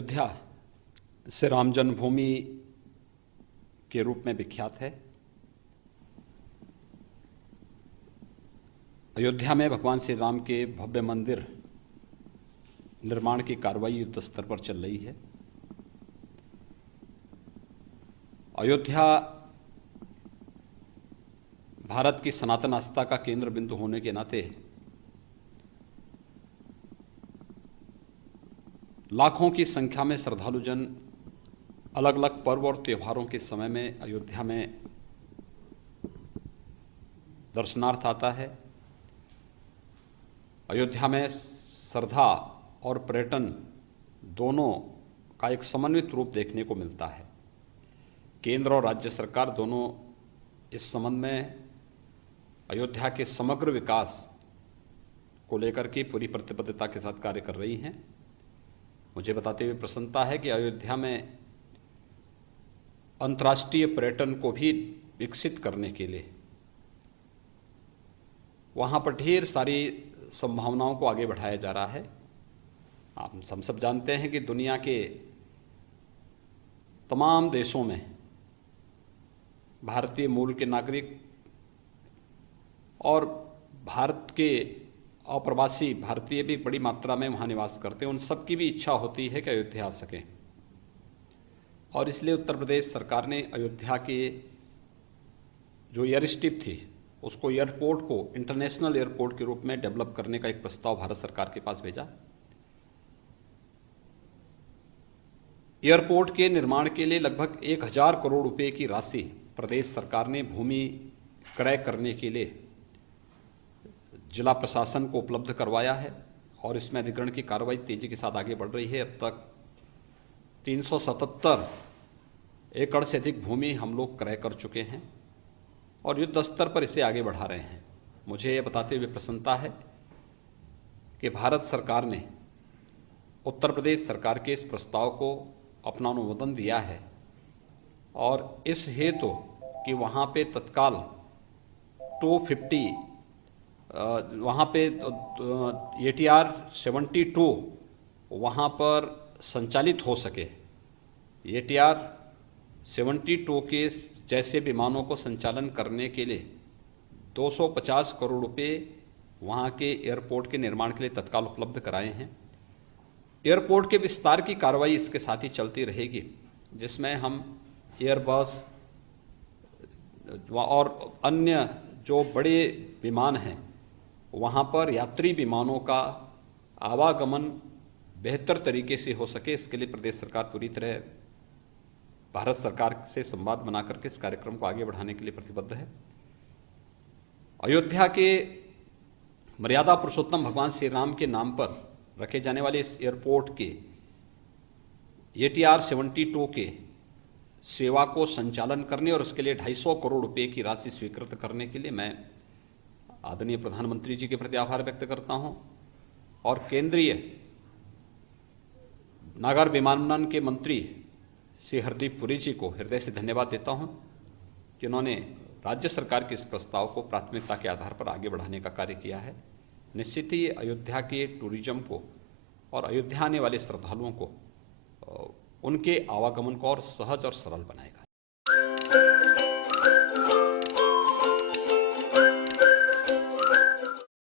अयोध्या श्री राम जन्मभूमि के रूप में विख्यात है। अयोध्या में भगवान श्री राम के भव्य मंदिर निर्माण की कार्रवाई युद्ध स्तर पर चल रही है। अयोध्या भारत की सनातन आस्था का केंद्र बिंदु होने के नाते लाखों की संख्या में श्रद्धालुजन अलग अलग पर्व और त्योहारों के समय में अयोध्या में दर्शनार्थ आता है। अयोध्या में श्रद्धा और पर्यटन दोनों का एक समन्वित रूप देखने को मिलता है। केंद्र और राज्य सरकार दोनों इस संबंध में अयोध्या के समग्र विकास को लेकर के पूरी प्रतिबद्धता के साथ कार्य कर रही हैं। मुझे बताते हुए प्रसन्नता है कि अयोध्या में अंतर्राष्ट्रीय पर्यटन को भी विकसित करने के लिए वहाँ पर ढेर सारी संभावनाओं को आगे बढ़ाया जा रहा है। हम सब जानते हैं कि दुनिया के तमाम देशों में भारतीय मूल के नागरिक और भारत के अप्रवासी भारतीय भी बड़ी मात्रा में वहाँ निवास करते हैं। उन सबकी भी इच्छा होती है कि अयोध्या आ सकें और इसलिए उत्तर प्रदेश सरकार ने अयोध्या के जो एयर स्ट्रिप थी उसको एयरपोर्ट को इंटरनेशनल एयरपोर्ट के रूप में डेवलप करने का एक प्रस्ताव भारत सरकार के पास भेजा। एयरपोर्ट के निर्माण के लिए लगभग 1000 करोड़ रुपए की राशि प्रदेश सरकार ने भूमि क्रय करने के लिए जिला प्रशासन को उपलब्ध करवाया है और इसमें अधिग्रहण की कार्रवाई तेजी के साथ आगे बढ़ रही है। अब तक 377 एकड़ से अधिक भूमि हम लोग क्रय कर चुके हैं और युद्ध स्तर पर इसे आगे बढ़ा रहे हैं। मुझे ये बताते हुए प्रसन्नता है कि भारत सरकार ने उत्तर प्रदेश सरकार के इस प्रस्ताव को अपना अनुमोदन दिया है और इस हेतु कि वहाँ पे तत्काल 250 वहाँ पे ATR 72 वहाँ पर संचालित हो सके। ATR 72 के जैसे विमानों को संचालन करने के लिए 250 करोड़ रुपए वहाँ के एयरपोर्ट के निर्माण के लिए तत्काल उपलब्ध कराए हैं। एयरपोर्ट के विस्तार की कार्रवाई इसके साथ ही चलती रहेगी, जिसमें हम एयरबस और अन्य जो बड़े विमान हैं वहाँ पर यात्री विमानों का आवागमन बेहतर तरीके से हो सके, इसके लिए प्रदेश सरकार पूरी तरह भारत सरकार से संवाद बना करके इस कार्यक्रम को आगे बढ़ाने के लिए प्रतिबद्ध है। अयोध्या के मर्यादा पुरुषोत्तम भगवान श्री राम के नाम पर रखे जाने वाले इस एयरपोर्ट के ATR 72 के सेवा को संचालन करने और उसके लिए 250 करोड़ रुपए की राशि स्वीकृत करने के लिए मैं आदरणीय प्रधानमंत्री जी के प्रति आभार व्यक्त करता हूं और केंद्रीय नागर विमानन के मंत्री श्री हरदीप पुरी जी को हृदय से धन्यवाद देता हूं कि उन्होंने राज्य सरकार के इस प्रस्ताव को प्राथमिकता के आधार पर आगे बढ़ाने का कार्य किया है। निश्चित ही अयोध्या के टूरिज्म को और अयोध्या आने वाले श्रद्धालुओं को उनके आवागमन को और सहज और सरल बनाएगा।